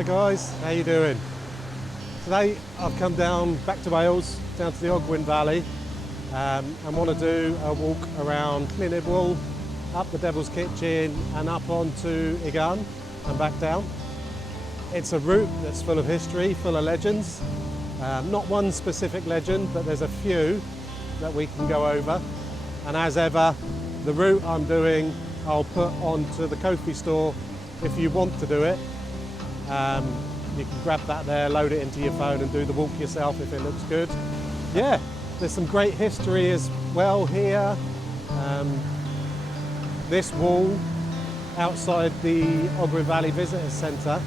Hi guys, how you doing? Today I've come back to Wales, down to the Ogwen Valley, and want to do a walk around Llyn Idwal, up the Devil's Kitchen and up onto Garn and back down. It's a route that's full of history, full of legends. Not one specific legend, but there's a few that we can go over. And as ever, the route I'm doing, I'll put onto the Ko-fi store if you want to do it. You can grab that there, load it into your phone and do the walk yourself if it looks good. Yeah, there's some great history as well here. This wall outside the Ogwen Valley Visitor Centre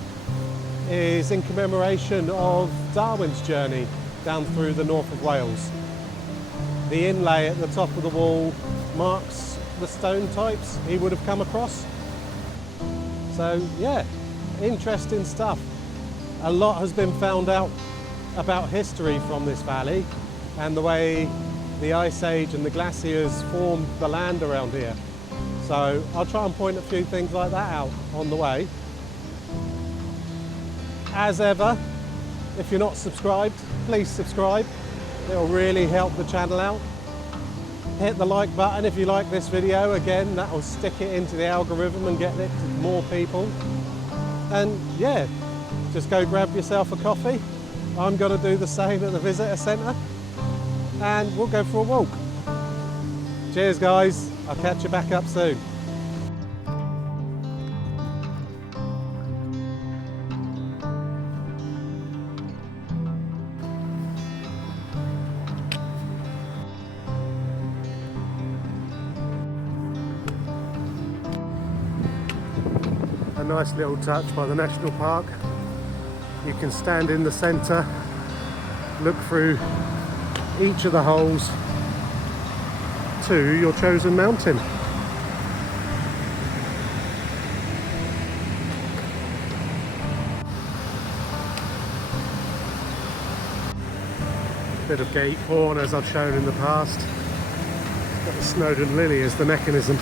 is in commemoration of Darwin's journey down through the north of Wales. The inlay at the top of the wall marks the stone types he would have come across. So yeah, interesting stuff. A lot has been found out about history from this valley and the way the Ice Age and the glaciers formed the land around here. So I'll try and point a few things like that out on the way. As ever, if you're not subscribed, please subscribe. It'll really help the channel out. Hit the like button if you like this video. Again, that will stick it into the algorithm and get it to more people. And yeah, just go grab yourself a coffee. I'm going to do the same at the visitor centre and we'll go for a walk. Cheers guys, I'll catch you back up soon. A nice little touch by the National Park. You can stand in the centre, look through each of the holes to your chosen mountain. Bit of gate horn as I've shown in the past. Got the Snowdonia lily as the mechanism.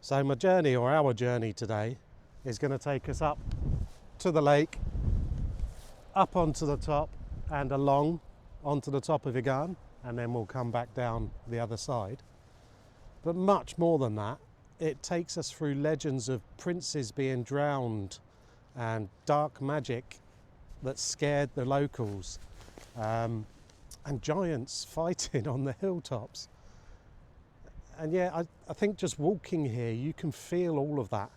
So my journey, or our journey today, is going to take us up to the lake, up onto the top and along onto the top of Garn, and then we'll come back down the other side. But much more than that, it takes us through legends of princes being drowned and dark magic that scared the locals, and giants fighting on the hilltops. And yeah, I think just walking here, you can feel all of that.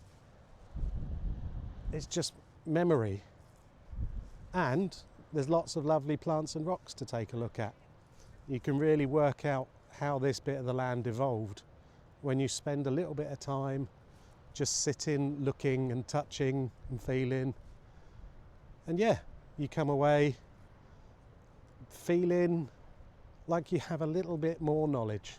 It's just memory. And there's lots of lovely plants and rocks to take a look at. You can really work out how this bit of the land evolved when you spend a little bit of time just sitting, looking and touching and feeling. And yeah, you come away feeling like you have a little bit more knowledge.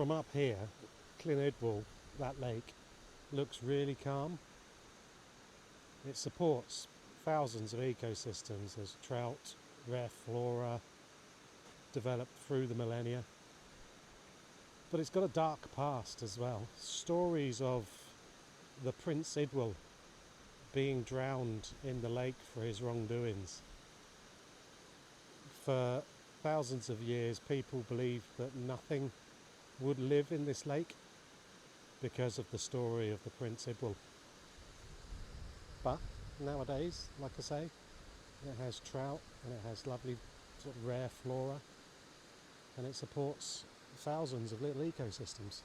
From up here, Llyn Idwal, that lake, looks really calm. It supports thousands of ecosystems. There's trout, rare flora, developed through the millennia. But it's got a dark past as well. Stories of the Prince Idwal being drowned in the lake for his wrongdoings. For thousands of years, people believed that nothing would live in this lake because of the story of the Prince Idwal. But nowadays, like I say, it has trout and it has lovely sort of rare flora, and it supports thousands of little ecosystems.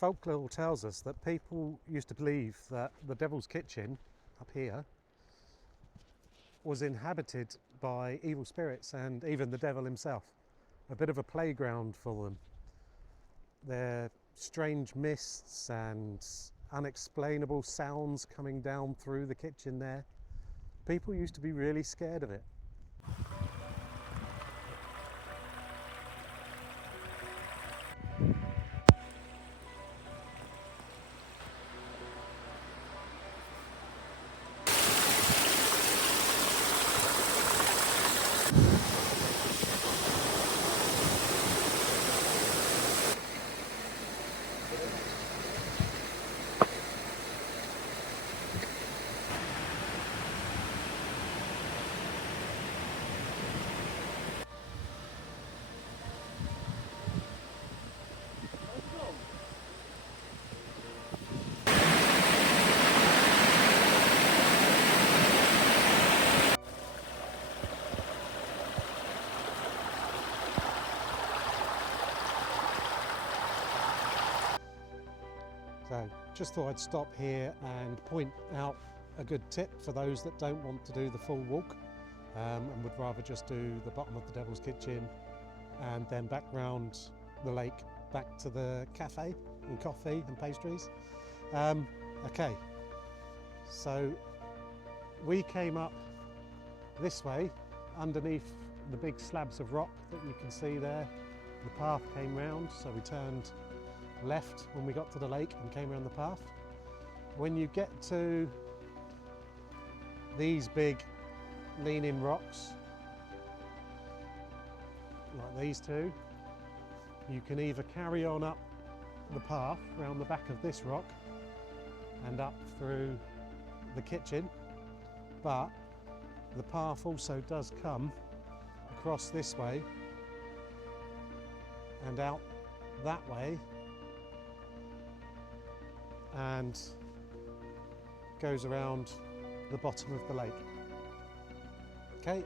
Folklore tells us that people used to believe that the Devil's Kitchen up here was inhabited by evil spirits and even the devil himself. A bit of a playground for them. There are strange mists and unexplainable sounds coming down through the kitchen there. People used to be really scared of it. So just thought I'd stop here and point out a good tip for those that don't want to do the full walk and would rather just do the bottom of the Devil's Kitchen and then back round the lake back to the cafe and coffee and pastries. Okay, so we came up this way underneath the big slabs of rock that you can see there. The path came round, so we turned left when we got to the lake and came around the path. When you get to these big leaning rocks, like these two, you can either carry on up the path around the back of this rock and up through the kitchen, but the path also does come across this way and out that way and goes around the bottom of the lake. Okay,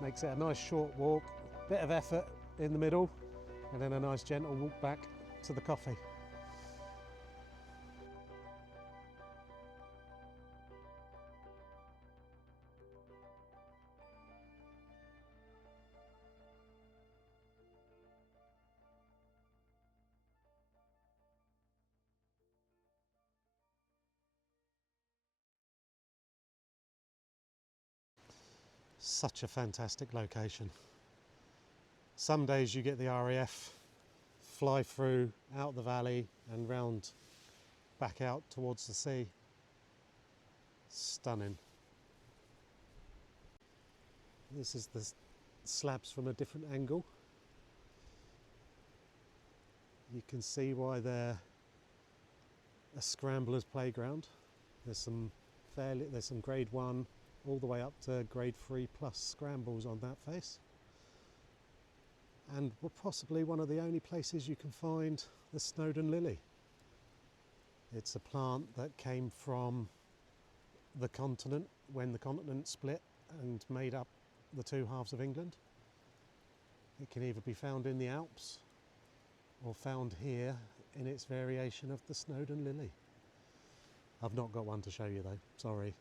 makes it a nice short walk, bit of effort in the middle, and then a nice gentle walk back to the coffee. Such a fantastic location. Some days you get the RAF fly through out the valley and round back out towards the sea. Stunning. This is the slabs from a different angle. You can see why they're a scrambler's playground. There's some grade 1 all the way up to grade 3 plus scrambles on that face. And possibly one of the only places you can find the Snowdon lily. It's a plant that came from the continent when the continent split and made up the two halves of England. It can either be found in the Alps or found here in its variation of the Snowdon lily. I've not got one to show you though, sorry.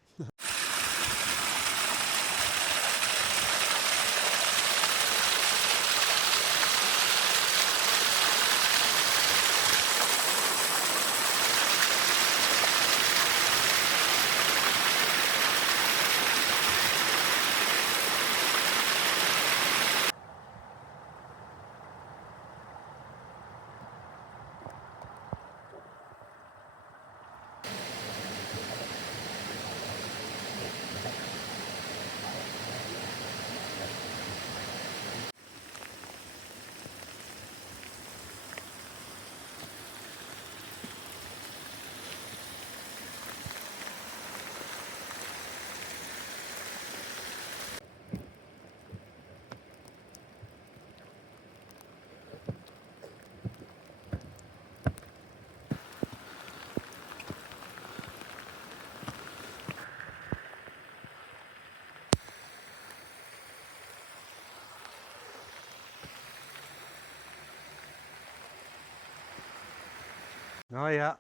Oh yeah,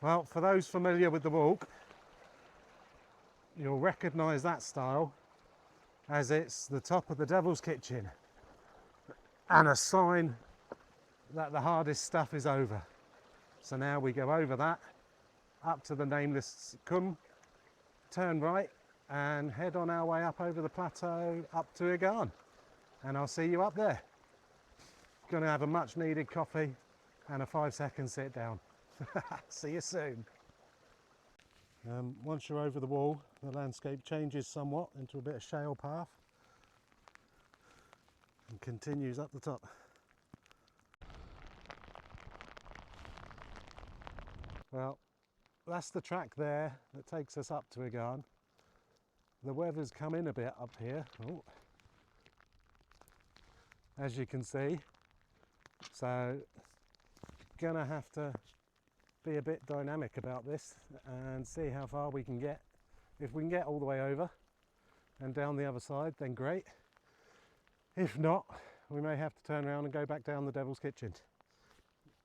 well, for those familiar with the walk, you'll recognise that style as it's the top of the Devil's Kitchen and a sign that the hardest stuff is over. So now we go over that, up to the nameless Cwm, turn right and head on our way up over the plateau up to Garn, and I'll see you up there. Gonna have a much needed coffee and a 5-second sit down. See you soon. Once you're over the wall, the landscape changes somewhat into a bit of shale path and continues up the top. Well, that's the track there that takes us up to Garn. The weather's come in a bit up here, as you can see, so gonna have to be a bit dynamic about this and see how far we can get. If we can get all the way over and down the other side, then great. If not, we may have to turn around and go back down the Devil's Kitchen.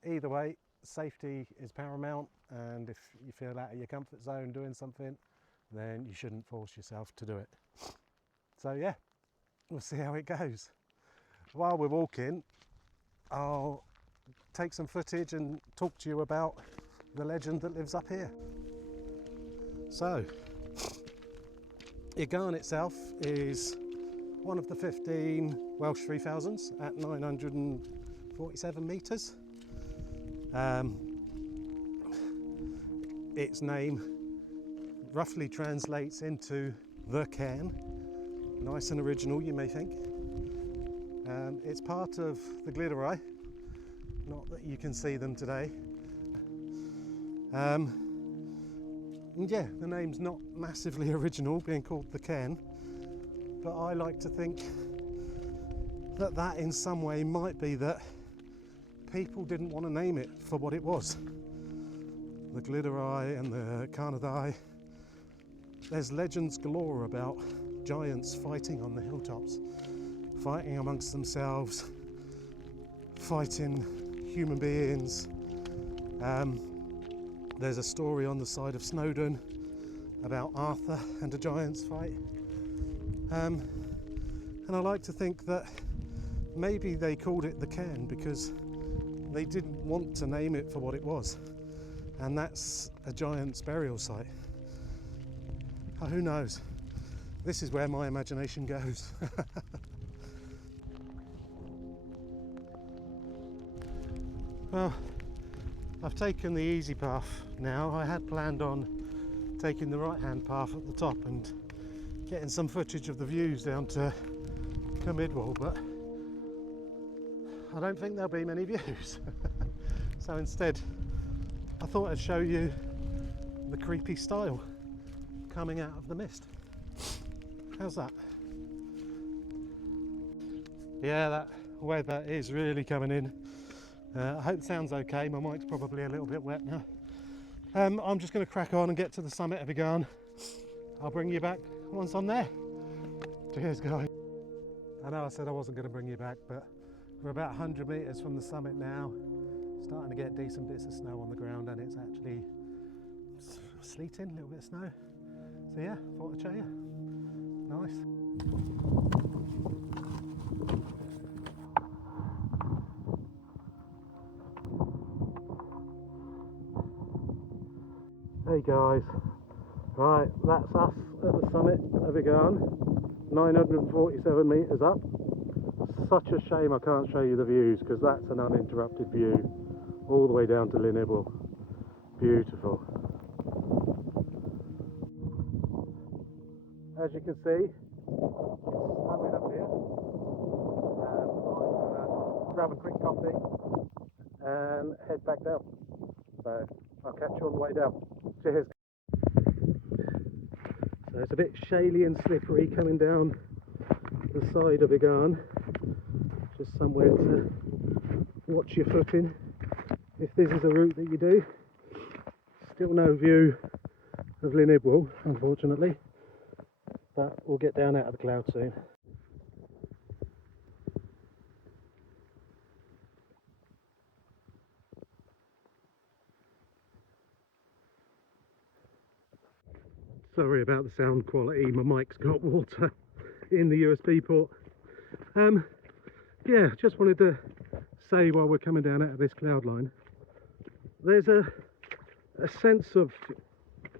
Either way, safety is paramount, and if you feel out of your comfort zone doing something, then you shouldn't force yourself to do it. So yeah, we'll see how it goes. While we're walking, I'll take some footage and talk to you about the legend that lives up here. So, Garn itself is one of the 15 Welsh 3000s at 947 metres. Its name roughly translates into the cairn. Nice and original, you may think. It's part of the Glideri. Not that you can see them today. And yeah, the name's not massively original, being called the cairn, but I like to think that that in some way might be that people didn't want to name it for what it was. The Glideri and the Carnadai. There's legends galore about giants fighting on the hilltops, fighting amongst themselves, fighting human beings. There's a story on the side of Snowdon about Arthur and a giant's fight. And I like to think that maybe they called it the cairn because they didn't want to name it for what it was, and that's a giant's burial site. Oh, who knows? This is where my imagination goes. Well, I've taken the easy path now. I had planned on taking the right hand path at the top and getting some footage of the views down to Cwm Idwal, but I don't think there'll be many views. So instead I thought I'd show you the creepy style coming out of the mist. How's that? Yeah, that weather is really coming in. I hope it sounds okay. My mic's probably a little bit wet now. I'm just going to crack on and get to the summit of Garn. I'll bring you back once I'm there. Cheers, guys. I know I said I wasn't going to bring you back, but we're about 100 metres from the summit now. Starting to get decent bits of snow on the ground, and it's actually sleeting, a little bit of snow. So yeah, thought I'd show you. Nice. Hey guys, right, that's us at the summit of Garn, 947 metres up. Such a shame I can't show you the views, because that's an uninterrupted view all the way down to Llyn Idwal. Beautiful. As you can see, it's snowing up here. I'm going to grab a quick coffee and head back down. So I'll catch you on the way down. Cheers. So it's a bit shaly and slippery coming down the side of Garn. Just somewhere to watch your footing if this is a route that you do. Still no view of Llyn Idwal, unfortunately, but we'll get down out of the cloud soon. Sorry about the sound quality, my mic's got water in the USB port. Yeah, just wanted to say while we're coming down out of this cloud line, there's a sense of,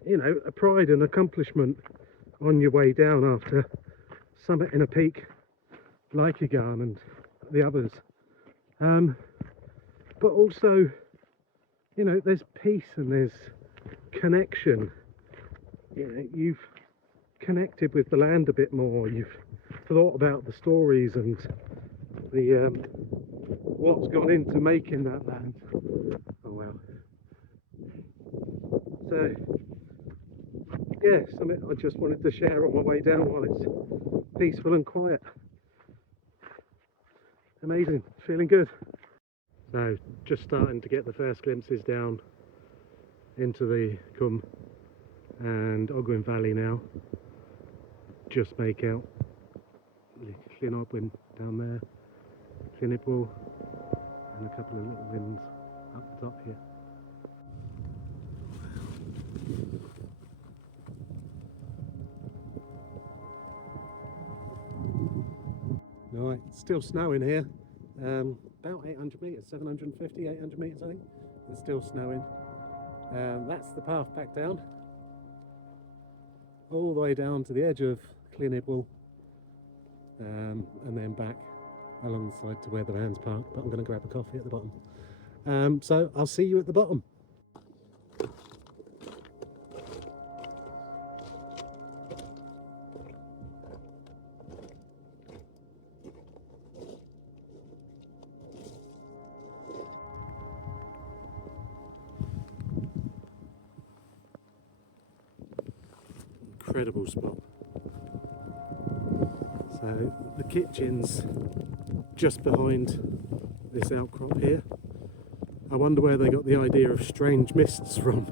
you know, a pride and accomplishment on your way down after summiting a peak like Garn and the others. But also, you know, there's peace and there's connection. You know, you've connected with the land a bit more, you've thought about the stories and the what's gone into making that land. Oh well. So yeah, something I just wanted to share on my way down while it's peaceful and quiet. Amazing, feeling good. So just starting to get the first glimpses down into the Cwm and Ogwen Valley now. Just make out Llyn Idwal down there, Llyn Idwal, and a couple of little lyns up the top here. Right, still snowing here, about 800 metres, 750, 800 metres I think. It's still snowing. That's the path back down, all the way down to the edge of Llyn Idwal, and then back along the side to where the van's parked, but I'm going to grab a coffee at the bottom. So I'll see you at the bottom. Incredible spot. So the kitchen's just behind this outcrop here. I wonder where they got the idea of strange mists from.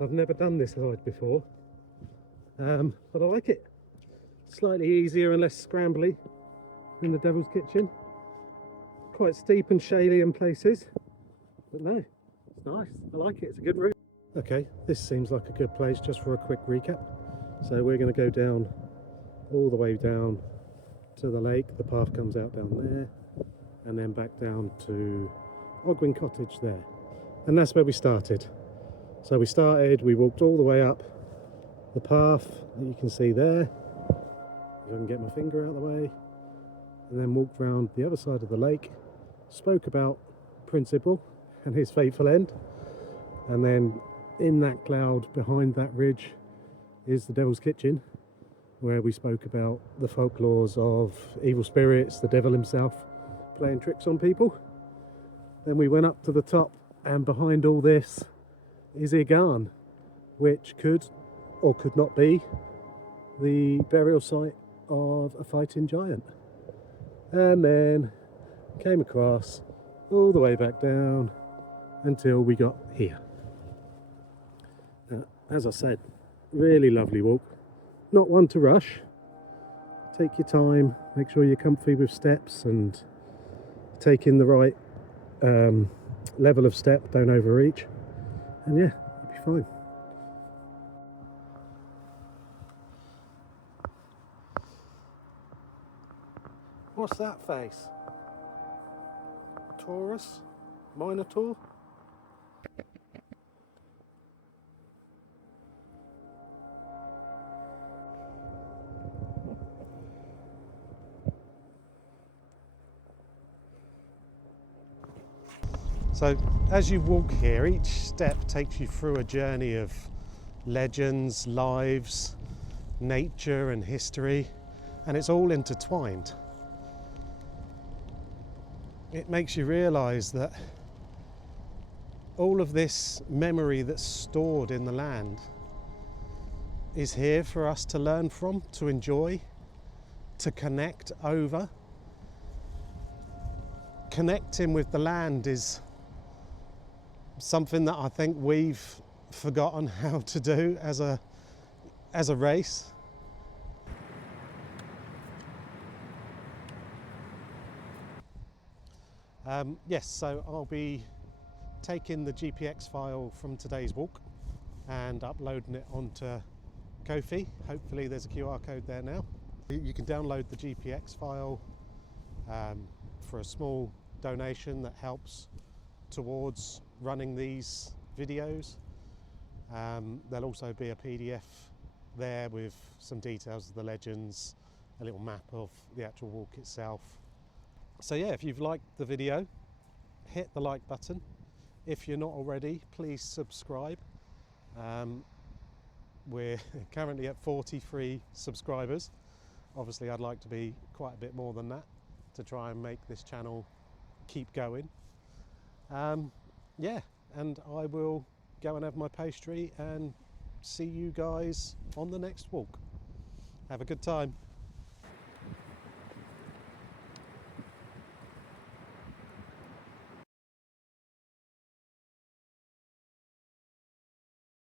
I've never done this side before, but I like it. Slightly easier and less scrambly than the Devil's Kitchen. Quite steep and shaly in places, but no, it's nice. I like it. It's a good route. Okay, this seems like a good place just for a quick recap. So we're going to go down, all the way down to the lake. The path comes out down there, and then back down to Ogwen Cottage there. And that's where we started. So we walked all the way up the path that you can see there, if I can get my finger out of the way, and then walked round the other side of the lake, spoke about Prince Idwal and his fateful end, and then in that cloud behind that ridge is the Devil's Kitchen, where we spoke about the folklores of evil spirits, the devil himself, playing tricks on people. Then we went up to the top, and behind all this is Garn, which could or could not be the burial site of a fighting giant. And then came across all the way back down until we got here. Now, as I said, really lovely walk, not one to rush. Take your time, make sure you're comfy with steps and take in the right level of step, don't overreach, and yeah, you'll be fine. What's that face? Taurus? Minotaur? So as you walk here, each step takes you through a journey of legends, lives, nature and history, and it's all intertwined. It makes you realise that all of this memory that's stored in the land is here for us to learn from, to enjoy, to connect over. Connecting with the land is something that I think we've forgotten how to do as a race. Yes, so I'll be taking the GPX file from today's walk and uploading it onto Ko-fi. Hopefully there's a QR code there now. You can download the GPX file for a small donation that helps towards running these videos. There'll also be a PDF there with some details of the legends, a little map of the actual walk itself. So yeah, if you've liked the video, hit the like button. If you're not already, please subscribe. We're currently at 43 subscribers. Obviously I'd like to be quite a bit more than that to try and make this channel keep going. Yeah, and I will go and have my pastry and see you guys on the next walk. Have a good time.